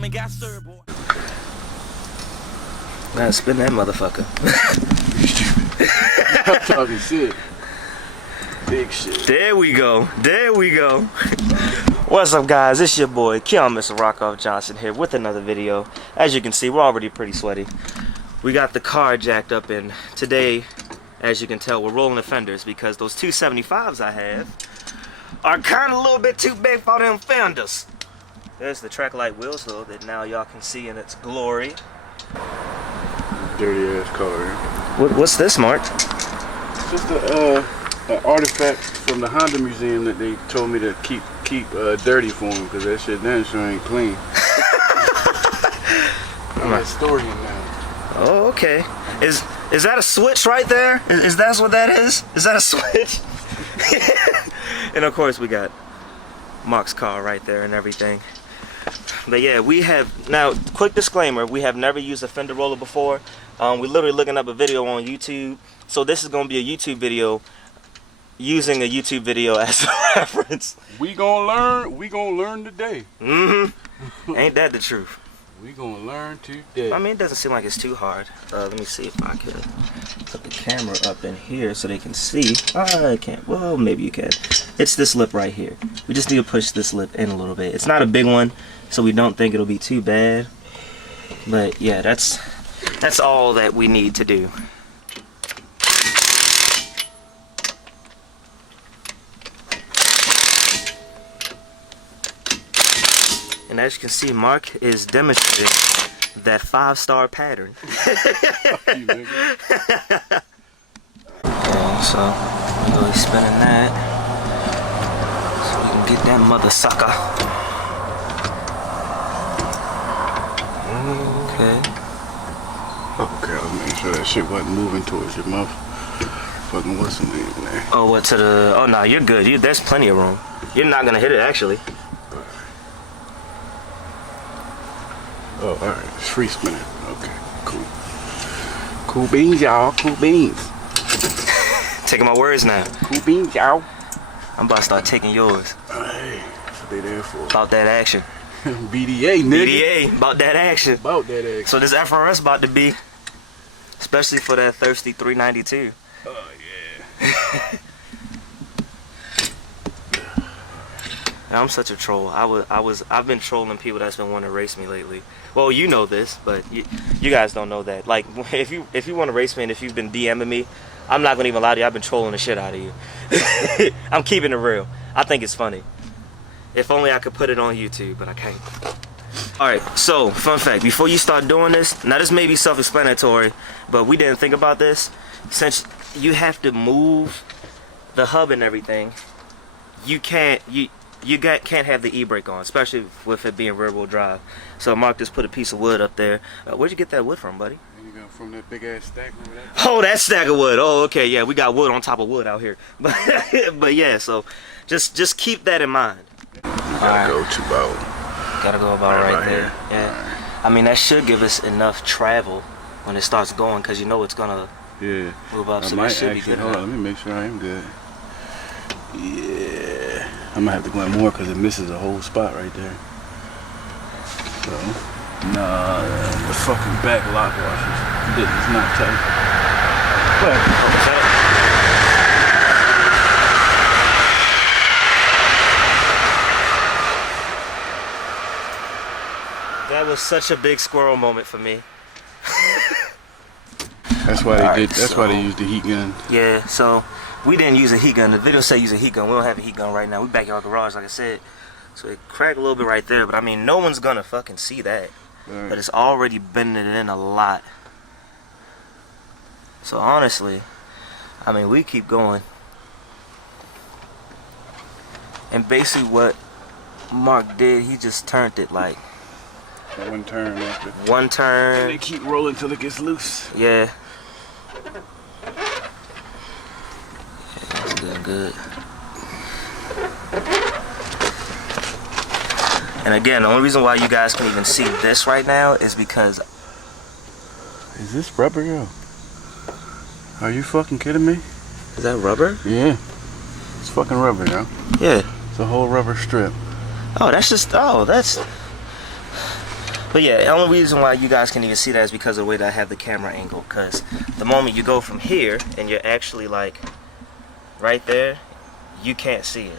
jam and got served, boy. Nah, spin that motherfucker. I'm talking shit. Big shit. There we go. There we go. What's up, guys? It's your boy Keon Mr. Rockoff Johnson here with another video. As you can see, we're already pretty sweaty. We got the car jacked up, and today, as you can tell, we're rolling the Fenders because those 275s I have are kind of a little bit too big for them Fenders. There's the track light wheels though that now y'all can see in its glory. Dirty ass car. What's this, Mark? It's just an artifact from the Honda museum that they told me to keep dirty for them because that shit damn sure ain't clean. I'm a historian now. Oh, okay. Is that a switch right there? Is that what that is? Is that a switch? And of course we got Mark's car right there and everything. But yeah, we have now. Quick disclaimer: we have never used a Fender roller before. We're literally looking up a video on YouTube, so this is gonna be a YouTube video using a YouTube video as a reference. We gonna learn today. Ain't that the truth? We gonna learn today. I mean, it doesn't seem like it's too hard. Let me see if I could put the camera up in here so they can see. I can't. Well, maybe you can. It's this lip right here. We just need to push this lip in a little bit. It's not a big one, so we don't think it'll be too bad. But yeah, that's all that we need to do. And as you can see, Mark is demonstrating that 5-star pattern. Okay, so we're really spinning that so we can get that mother sucker. Okay. Okay, I'll make sure that shit wasn't moving towards your mouth. Fucking what's the name there? Oh, what to the? Oh no, you're good. There's plenty of room. You're not gonna hit it actually. Oh, alright. It's free spinning. Okay, cool. Cool beans, y'all. Cool beans. Taking my words now. Cool beans, y'all. I'm about to start taking yours. Hey, that's what they there for. About that action. BDA, nigga. BDA, about that action. About that action. So this FRS about to be, especially for that thirsty 392. Oh, yeah. I'm such a troll. I've been trolling people that's been wanting to race me lately. Well, you know this, but you guys don't know that. Like, if you want to race me and if you've been DMing me, I'm not gonna even lie to you. I've been trolling the shit out of you. I'm keeping it real. I think it's funny. If only I could put it on YouTube, but I can't. All right. So, fun fact: before you start doing this, now this may be self-explanatory, but we didn't think about this. Since you have to move the hub and everything, you can't have the e-brake on, especially with it being rear-wheel drive. So Mark just put a piece of wood up there. Where'd you get that wood from, buddy? You got from that big ass stack over there. Oh, that stack of wood. Oh, okay, yeah, we got wood on top of wood out here. But yeah, so just keep that in mind. Gotta go about right there. Yeah, right. I mean that should give us enough travel when it starts going, because you know it's gonna move up. So that should be good. Hold on, let me make sure I am good. Yeah, I'm gonna have to go in more because it misses a whole spot right there. So, nah, the fucking back lock washes. It's not tight. But, okay. That was such a big squirrel moment for me. That's why they did. That's why they used the heat gun. Yeah, so we didn't use a heat gun. The video said use a heat gun. We don't have a heat gun right now. We back in our garage, like I said. So it cracked a little bit right there, but I mean, no one's gonna fucking see that. Right. But it's already bending it in a lot. So honestly, I mean, we keep going. And basically what Mark did, he just turned it like one turn after. One turn. And they keep rolling till it gets loose. Yeah. That's good. And again, the only reason why you guys can even see this right now is because... Is this rubber, yo? Are you fucking kidding me? Is that rubber? Yeah. It's fucking rubber, yo. Yeah. It's a whole rubber strip. Oh, that's just... Oh, that's... But yeah, the only reason why you guys can even see that is because of the way that I have the camera angle. Because the moment you go from here and you're actually like right there, you can't see it.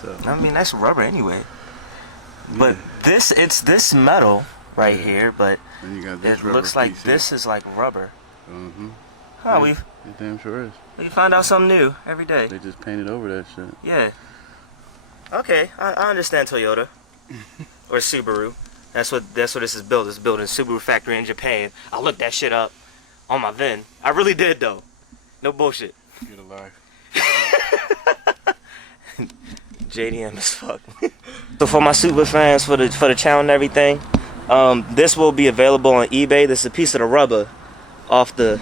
So I mean, that's rubber anyway. But it's this metal right here, but and you got this it rubber looks like piece this is like rubber. Mm-hmm. Huh, It damn sure is. we find out something new every day. They just painted over that shit. Yeah. Okay, I understand Toyota or Subaru. That's what this is built. It's built in Subaru factory in Japan. I looked that shit up on my VIN. I really did though. No bullshit. Get alive. JDM as fuck. So for my super fans, for the channel and everything, this will be available on eBay. This is a piece of the rubber off the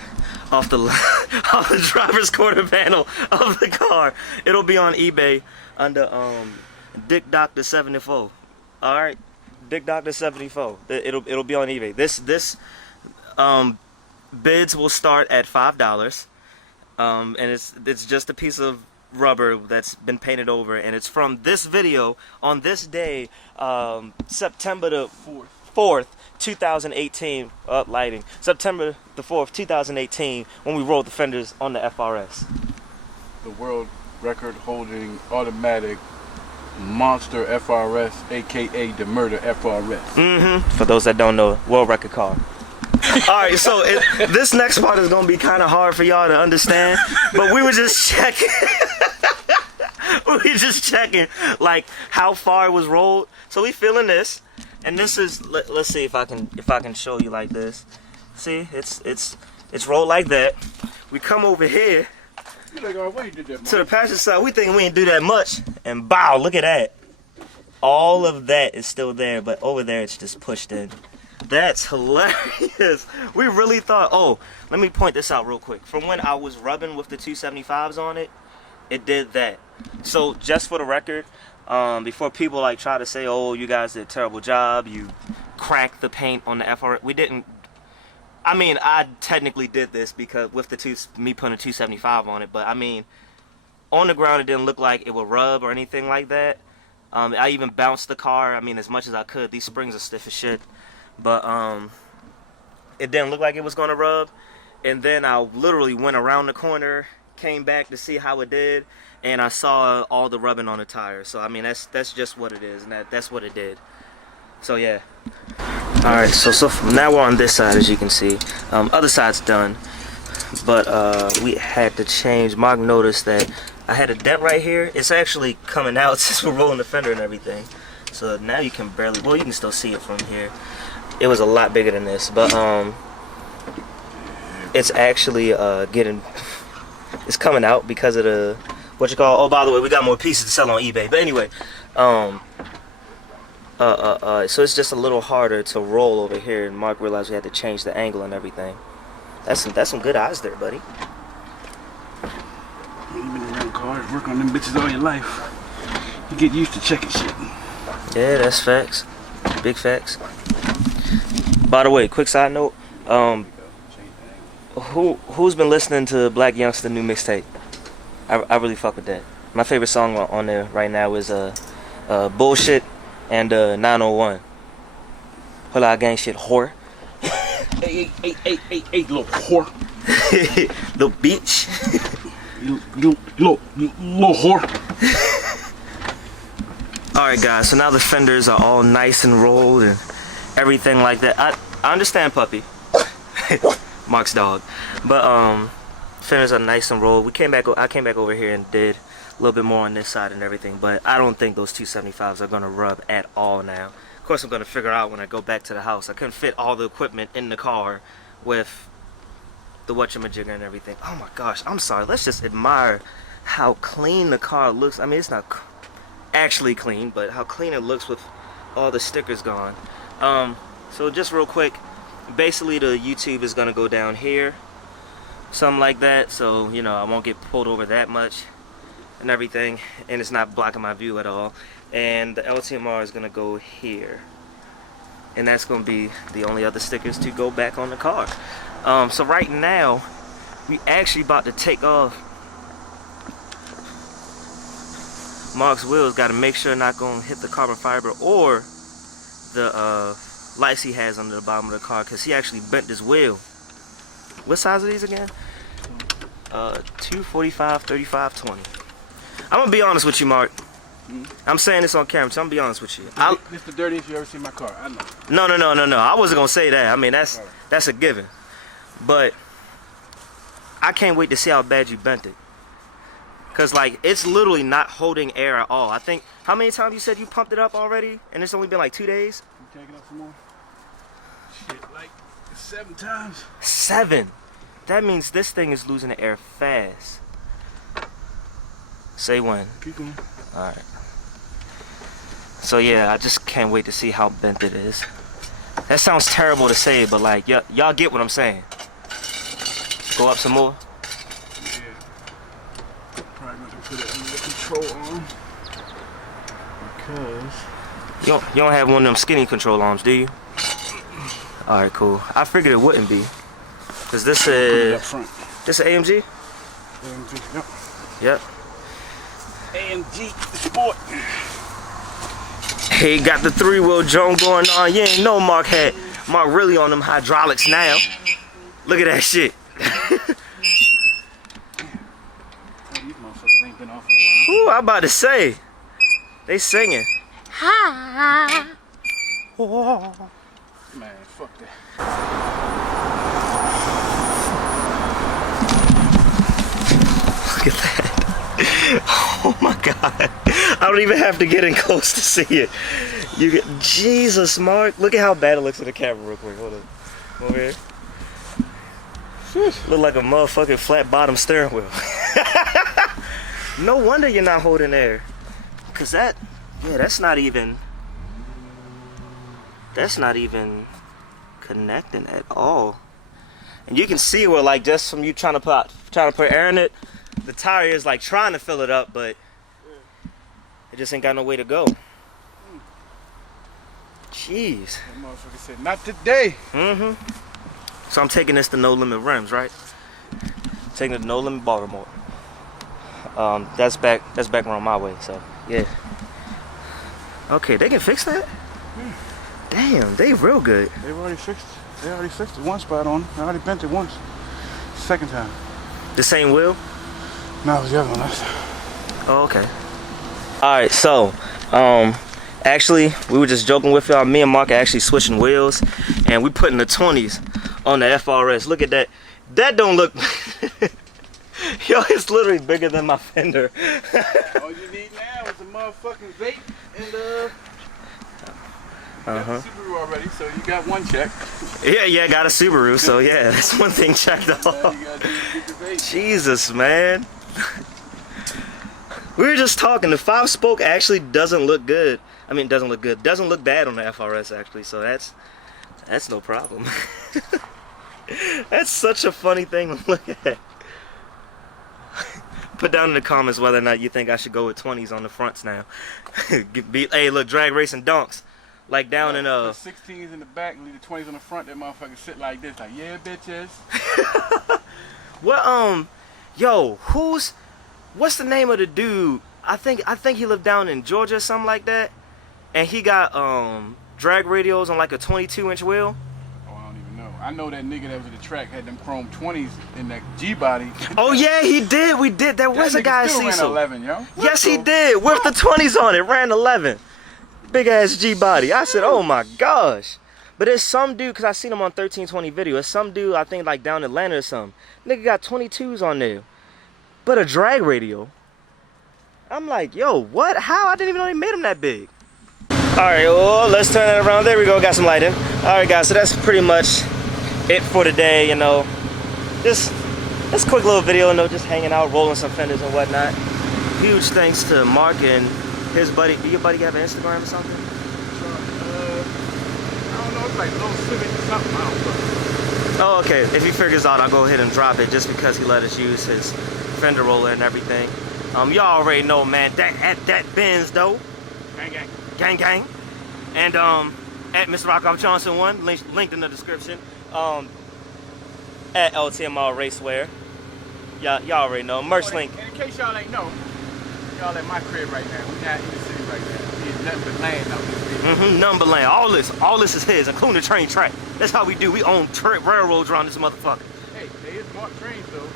off the driver's quarter panel of the car. It'll be on eBay under Dick Doctor 74. All right, Dick Doctor 74. It'll be on eBay. This bids will start at $5, and it's just a piece of rubber that's been painted over, and it's from this video on this day, September the 4th, 2018. Lighting. September the 4th, 2018, when we rolled the fenders on the FRS. The world record holding automatic monster FRS, aka the murder FRS. For those that don't know, world record car. Alright, so this next part is going to be kind of hard for y'all to understand, but we were just checking. We were just checking, like, how far it was rolled. So we feeling this, and this is, let's see if I can show you like this. See, it's rolled like that. We come over here to the passenger side. We think we ain't do that much, and bow, look at that. All of that is still there, but over there it's just pushed in. That's hilarious. We really thought, oh, let me point this out real quick. From when I was rubbing with the 275s on it, it did that. So just for the record, before people like try to say, oh, you guys did a terrible job, you cracked the paint on the FRS, we didn't. I mean, I technically did this because with me putting a 275 on it, but I mean, on the ground it didn't look like it would rub or anything like that. I even bounced the car, I mean, as much as I could. These springs are stiff as shit. But it didn't look like it was gonna rub, and then I literally went around the corner, came back to see how it did, and I saw all the rubbing on the tire. So I mean, that's just what it is, and that's what it did. So yeah. All right, so from now we're on this side, as you can see. Other side's done, but we had to change. Mark noticed that I had a dent right here. It's actually coming out since we're rolling the fender and everything. So now you can barely, well, you can still see it from here. It was a lot bigger than this, but it's actually it's coming out because of the, what you call, oh, by the way, we got more pieces to sell on eBay. But anyway, so it's just a little harder to roll over here, and Mark realized we had to change the angle and everything. That's some good eyes there, buddy. You've been around cars, work on them bitches all your life. You get used to checking shit. Yeah, that's facts. Big facts. By the way, quick side note, who's been listening to Black Youngster new mixtape? I really fuck with that. My favorite song on there right now is Bullshit and 901. Hola gang shit whore. Hey, little whore. Little bitch. Little whore. Alright guys, so now the fenders are all nice and rolled and everything like that. I understand, puppy. Mark's dog. But fenders are nice and rolled. I came back over here and did a little bit more on this side and everything, but I don't think those 275s are gonna rub at all now. Of course I'm gonna figure out when I go back to the house. I couldn't fit all the equipment in the car with the whatchamajigger and everything. Oh my gosh, I'm sorry. Let's just admire how clean the car looks. I mean, it's not actually clean, but how clean it looks with all the stickers gone. So just real quick, basically the YouTube is gonna go down here, something like that, so you know I won't get pulled over that much and everything, and it's not blocking my view at all. And the LTMR is gonna go here, and that's gonna be the only other stickers to go back on the car. So right now we actually about to take off Mark's wheels. Got to make sure not gonna hit the carbon fiber or the lights he has under the bottom of the car, because he actually bent his wheel. What size are these again? 245, 35, 20. I'm gonna be honest with you, Mark. I'm saying this on camera, so I'm gonna be honest with you. This the dirtiest you ever seen my car. I know. No. I wasn't gonna say that. I mean, that's a given. But I can't wait to see how bad you bent it. Cause like it's literally not holding air at all. I think how many times you said you pumped it up already, and it's only been like 2 days? You take it up some more? Shit, like 7 times. 7. That means this thing is losing the air fast. Say when. Keep going. All right. So yeah, I just can't wait to see how bent it is. That sounds terrible to say, but like y'all get what I'm saying. Go up some more. Yeah. Probably gonna put it under the control arm because you don't have one of them skinny control arms, do you? All right, cool. I figured it wouldn't be, cause this is this AMG. AMG. Yep. Yep. AMG Sport. Hey, got the 3-wheel drone going on. You ain't know Mark really on them hydraulics now. Look at that shit. Ooh, I'm about to say. They singing. Man, fuck that. Look at that. Oh my God. I don't even have to get in close to see it. You get Jesus, Mark. Look at how bad it looks in the camera real quick. Hold on. Over here. Look like a motherfucking flat bottom steering wheel. No wonder you're not holding air. Cause that's not even connecting at all. And you can see where like just from you trying to put air in it, the tire is like trying to fill it up, but it just ain't got no way to go. Jeez. That motherfucker said, not today. So I'm taking this to No Limit Rims, right? Taking it to No Limit Baltimore. That's back around my way, so yeah. Okay, they can fix that? Damn, they real good. They already fixed the one spot on it. I already bent it once. Second time. The same wheel? No, it was the other one. Oh, okay. Alright, so actually we were just joking with y'all. Me and Mark are actually switching wheels, and we putting the 20s on the FRS. Look at that. That don't look yo, it's literally bigger than my Fender. All you need now is a motherfucking vape and you got the Subaru already, so you got one check. Yeah, got a Subaru, so yeah, that's one thing checked off. You gotta get the vape. Jesus, man. We were just talking. The 5-spoke actually doesn't look good. I mean, doesn't look good. Doesn't look bad on the FRS actually. So that's no problem. That's such a funny thing to look at. Put down in the comments whether or not you think I should go with 20s on the fronts now. Hey, look, drag racing donks. Like down in Put 16s in the back and leave the 20s on the front. That motherfucker sit like this, like yeah, bitches. Well, yo, what's the name of the dude? I think he lived down in Georgia or something like that, and he got drag radios on like a 22-inch wheel. Oh, I don't even know. I know that nigga that was at the track had them chrome 20s in that G body. Oh yeah, he did. We did. There was a guy at still ran Cecil. 11, yo. Yes, he did. With the 20s on it, ran 11. Big ass G body. I said, oh my gosh. But there's some dude, cause I seen him on 1320 video. It's some dude, I think like down in Atlanta or something. Nigga got 22s on there, but a drag radio. I'm like, yo, what? How? I didn't even know they made them that big. All right, well, let's turn it around. There we go. Got some light in. All right, guys. So that's pretty much it for today. You know, just this quick little video. You know, just hanging out, rolling some Fenders and whatnot. Huge thanks to Mark and his buddy. Do your buddy have an Instagram or something? I don't know. It's like Low Civic or something. I don't know. Oh, okay. If he figures out, I'll go ahead and drop it just because he let us use his Fender roller and everything. Y'all already know, man. That Benz though. Gang, gang. Gang, gang. And at Mr. Rockoff Johnson 1, linked in the description. At LTMR Racewear. Y'all already know. Merch link. And in case y'all ain't know, y'all at my crib right now. We not in the city right now. We in Nothing but land out this bitch. Number land. All this is his, including the train track. That's how we do. We own railroads around this motherfucker. Hey, they is marked trains though.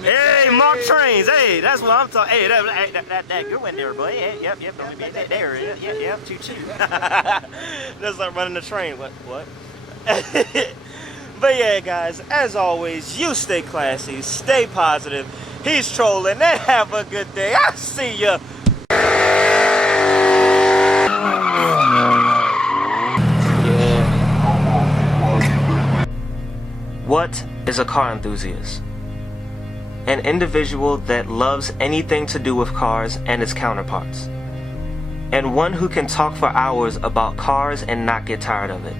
Hey, mark trains. Hey, that's what I'm talking. Hey, that good one there, boy. Hey, yep. Don't be there. Yep. Choo. That's like running the train. What? But yeah, guys. As always, you stay classy, stay positive. He's trolling. And have a good day. I'll see ya. What is a car enthusiast? An individual that loves anything to do with cars and its counterparts, and one who can talk for hours about cars and not get tired of it.